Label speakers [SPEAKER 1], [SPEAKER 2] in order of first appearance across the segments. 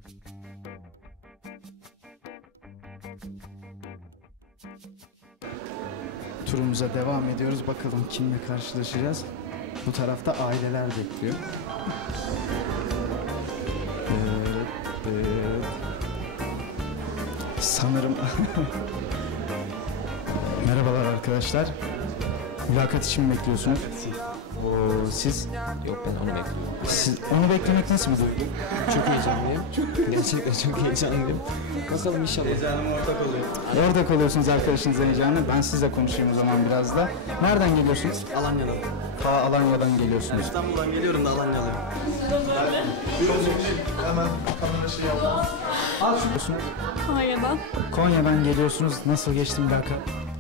[SPEAKER 1] Turumuza devam ediyoruz. Bakalım kimle karşılaşacağız. Bu tarafta aileler bekliyor. Sanırım... Merhabalar arkadaşlar. Mülakat için mi bekliyorsunuz? Siz?
[SPEAKER 2] Yok, ben onu bekliyorum.
[SPEAKER 1] Onu beklemek nasıl bir duygu?
[SPEAKER 2] Çok heyecanlıyım. Gerçekten çok heyecanlıyım. Bakalım inşallah.
[SPEAKER 3] Heyecanım ortak oluyor.
[SPEAKER 1] Ortak oluyorsunuz arkadaşınızın heyecanı. Ben sizle konuşayım o zaman biraz da. Nereden geliyorsunuz?
[SPEAKER 3] Alanya'dan.
[SPEAKER 1] Alanya'dan geliyorsunuz.
[SPEAKER 3] İstanbul'dan geliyorum da Alanya'lıyım. Hemen kamera şey yapalım.
[SPEAKER 4] Konya'dan.
[SPEAKER 1] Konya'dan geliyorsunuz. Nasıl geçti mülakat?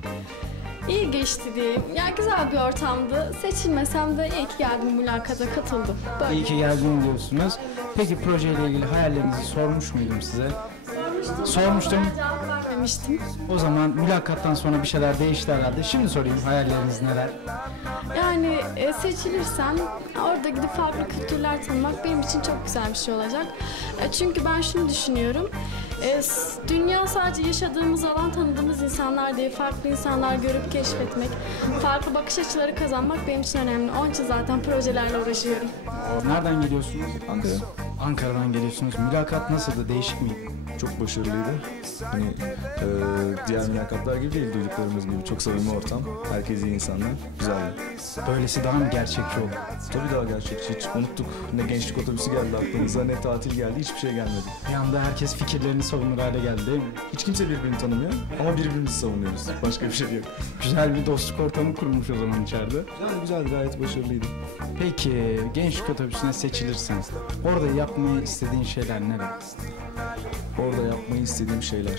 [SPEAKER 4] İyi geçti diyeyim. Ya güzel bir ortamdı. Seçilmesem de iyi ki geldim, mülakata katıldım. Böyle.
[SPEAKER 1] İyi ki geldin diyorsunuz. Peki projeyle ilgili hayallerinizi sormuş muydum size? Sormuştum.
[SPEAKER 4] Cevap vermemiştim.
[SPEAKER 1] O zaman mülakattan sonra bir şeyler değişti herhalde. Şimdi sorayım, hayalleriniz neler?
[SPEAKER 4] Yani seçilirsem orada gidip farklı kültürler tanımak benim için çok güzel bir şey olacak. Çünkü ben şunu düşünüyorum. Dünya sadece yaşadığımız alan, tanıdığımız insanlar değil, farklı insanlar görüp keşfetmek, farklı bakış açıları kazanmak benim için önemli. Onun için zaten projelerle uğraşıyorum.
[SPEAKER 1] Nereden geliyorsunuz?
[SPEAKER 5] Ankara.
[SPEAKER 1] Ankara'dan geliyorsunuz. Mülakat nasıldı? Değişik miydi?
[SPEAKER 5] Çok başarılıydı. Hani diğer mülakatlar gibi değil, duyduklarımız gibi. Çok samimi ortam. Herkes iyi insanlar. Güzeldi.
[SPEAKER 1] Böylesi daha mı gerçekçi oldu?
[SPEAKER 5] Tabii daha gerçekçi. Hiç unuttuk. Ne gençlik otobüsü geldi aklımıza, ne tatil geldi. Hiçbir şey gelmedi.
[SPEAKER 1] Bir anda herkes fikirlerini savunur hale geldi değil mi?
[SPEAKER 5] Hiç kimse birbirini tanımıyor ama birbirimizi savunuyoruz. Başka bir şey yok.
[SPEAKER 1] Güzel bir dostluk ortamı kurulmuş o zaman içeride.
[SPEAKER 5] Güzeldi, gayet başarılıydı.
[SPEAKER 1] Peki gençlik otobüsüne seçilirsen orada yapmayı istediğin şeyler neler?
[SPEAKER 5] Orada yapmayı istediğim şeyler.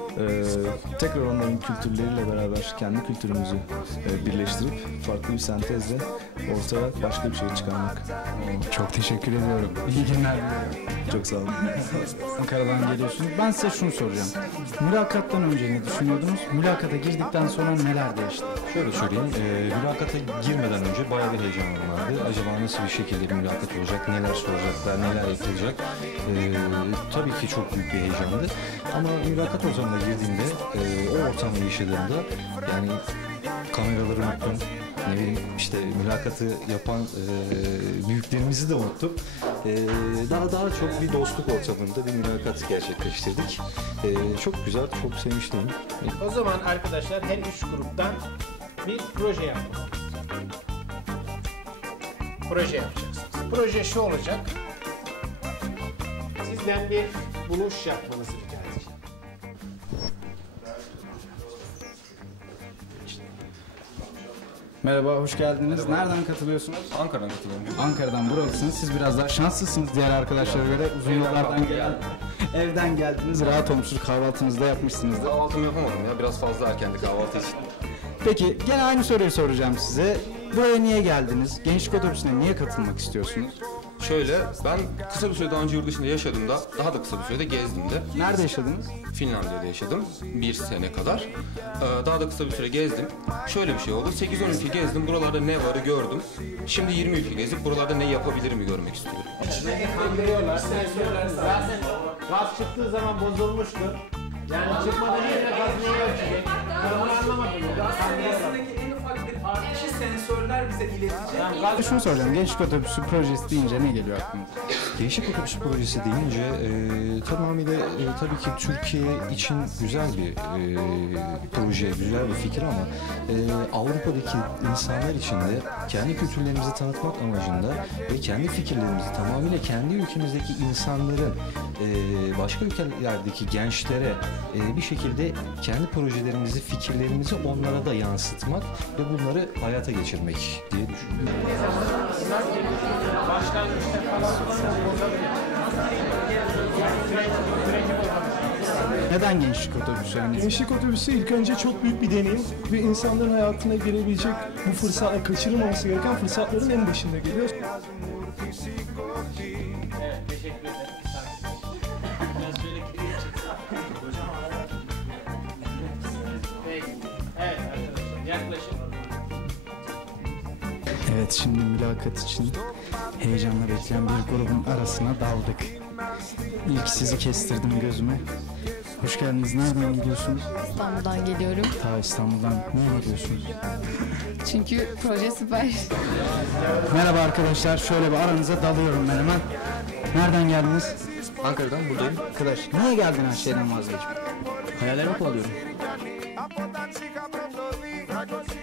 [SPEAKER 5] Tekrar onların kültürleriyle beraber kendi kültürümüzü birleştirip farklı bir sentezle ortaya başka bir şey çıkarmak.
[SPEAKER 1] Çok teşekkür ediyorum. İyi günler diliyorum.
[SPEAKER 5] Çok sağ olun.
[SPEAKER 1] Ankara'dan geliyorsunuz. Ben size şunu soracağım. Mülakattan önce ne düşünüyordunuz? Mülakata girdikten sonra neler değişti?
[SPEAKER 6] Şöyle söyleyeyim, mülakata girmeden önce bayağı bir heyecanım vardı. Acaba nasıl bir şekilde bir mülakat olacak, neler soracaklar, neler yapılacak? Tabii ki çok büyük bir heyecandı. Ama mülakat ortamına girdiğimde, o ortamı yaşadığımda, yani kameraları unuttum. Ne bileyim işte mülakatı yapan büyüklerimizi de unuttum. Daha çok bir dostluk ortamında bir mülakat gerçekleştirdik. Çok güzel, çok sevinçliyim.
[SPEAKER 7] O zaman arkadaşlar her üç gruptan bir proje yapmak. Proje yapacaksınız. Proje şu olacak. Sizden bir buluş yapmanızı rica edeceğim.
[SPEAKER 1] Merhaba, hoş geldiniz. Nereden katılıyorsunuz?
[SPEAKER 6] Ankara'dan katılıyorum.
[SPEAKER 1] Ankara'dan buralısınız. Siz biraz daha şanslısınız diğer arkadaşlara göre. Uzun yollardan evden geldiniz, rahat olmuştur. Kahvaltınızı da yapmışsınızdır.
[SPEAKER 6] Kahvaltımı yapamadım ya, biraz fazla erkendi kahvaltı için.
[SPEAKER 1] Peki, gene aynı soruyu soracağım size. Buraya niye geldiniz? Gençlik otobüsüne niye katılmak istiyorsunuz?
[SPEAKER 6] Şöyle, ben kısa bir süre daha önce yurt dışında yaşadığımda, daha da kısa bir sürede gezdim de.
[SPEAKER 1] Nerede yaşadınız?
[SPEAKER 6] Finlandiya'da yaşadım, 1 sene kadar. Daha da kısa bir süre gezdim. Şöyle bir şey oldu, 8-10 ülke gezdim, buralarda ne varı gördüm. Şimdi 20 ülke gezip buralarda ne yapabilirimi görmek istiyorum.
[SPEAKER 7] Kandırıyorlar, zaten gaz çıktığı zaman bozulmuştu. Yani çıkmadan önce gaz neye ölçecek? Ben bunu anlamadım.
[SPEAKER 8] En ufak bir artışı sensörler bize iletecek.
[SPEAKER 1] Şunu soracağım, gençlik otobüsü projesi deyince ne geliyor aklınıza?
[SPEAKER 6] Değişik Otobüsü projesi deyince tamamıyla tabii ki Türkiye için güzel bir proje, güzel bir fikir ama Avrupa'daki insanlar için de kendi kültürlerimizi tanıtmak amacında ve kendi fikirlerimizi tamamıyla kendi ülkemizdeki insanların başka ülkelerdeki gençlere bir şekilde kendi projelerimizi, fikirlerimizi onlara da yansıtmak ve bunları hayata geçirmek diye düşünüyorum.
[SPEAKER 1] Neden gençlik otobüsü? Yani
[SPEAKER 9] Gençlik otobüsü ilk önce çok büyük bir deneyim ve insanların hayatına girebilecek bu fırsat, kaçırılmaması gereken fırsatların en başında geliyor.
[SPEAKER 7] Evet, teşekkür ederim. Biraz şöyle geriye çıksak. Peki. Evet arkadaşlar, yaklaşın.
[SPEAKER 1] evet, şimdi mülakat için Heyecanla bekleyen bir grubun arasına daldık. İlk sizi kestirdim gözüme. Hoş geldiniz. Nereden gidiyorsunuz?
[SPEAKER 10] İstanbul'dan geliyorum.
[SPEAKER 1] Ta İstanbul'dan. Niye geliyorsunuz?
[SPEAKER 10] Çünkü proje süper.
[SPEAKER 1] Merhaba arkadaşlar. Şöyle bir aranıza dalıyorum ben hemen. Nereden geldiniz?
[SPEAKER 2] Ankara'dan buradayım.
[SPEAKER 1] Arkadaş niye geldin her şeyden vazgeçip?
[SPEAKER 2] Hayallerimi kovalıyorum.